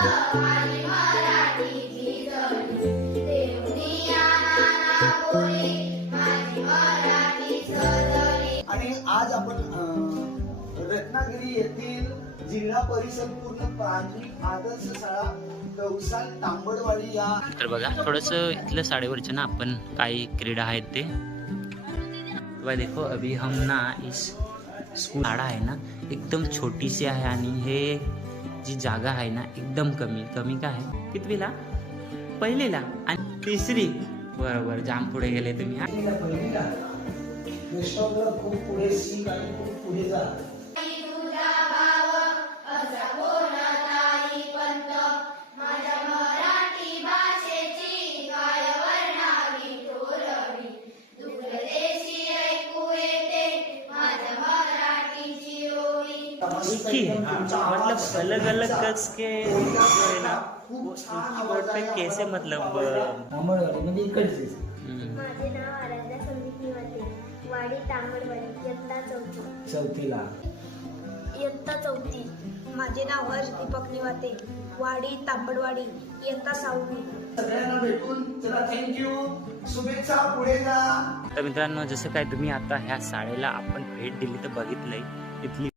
माझी मराठीची जळी, देऊनिया नाना बोली, माझी मराठी सजली. आणि आज आपण रत्नागिरी येथील जिल्हा परिषद पूर्ण प्राथमिक आदर्श शाळा गौसाल तांबडवाडी या तर बघा थोडस इथलं साडेवरच्या ना आपण काही क्रीडा आहेत ते भाई देखो अभी हम ना इस स्कूल शाळा आहे ना एकदम छोटीशी आहे आणि हे जी जागा आहे ना एकदम कमी कमी का आहे कितवीला पहिलीला आणि तिसरी बरोबर जाम पुढे गेले तुम्ही हा पहिलीला देशपांडे खूप पुढे शिक आणि खूप पुढे जा. तुझा भाव असा कोणताही पंत, माझ्या मराठी भाषेची काय वर्णावी तोरवी, दूरदेशी ऐकू येते माझ्या मराठीची ओळी. एक ही है, हाँ, मतलब अलग अलग कस के जो है ना वो कीबोर्ड पे कैसे मतलब तांबडवाडी म्हणजे इकडचे. माझे नाव आराध्या संदीप निवाते, वाडी तांबडवाडी, इयत्ता चौथीला. चौथी. माझे नाव हर्ष दीपक निवाते, वाडी तांबडवाडी, इयत्ता 6वी. सगळ्यांना भेटून चला थँक्यू, शुभेच्छा, पुढे जा. तर मित्रांनो जसं काय तुम्ही आता ह्या शाळेला आपण भेट दिली तर बघितलंय इथली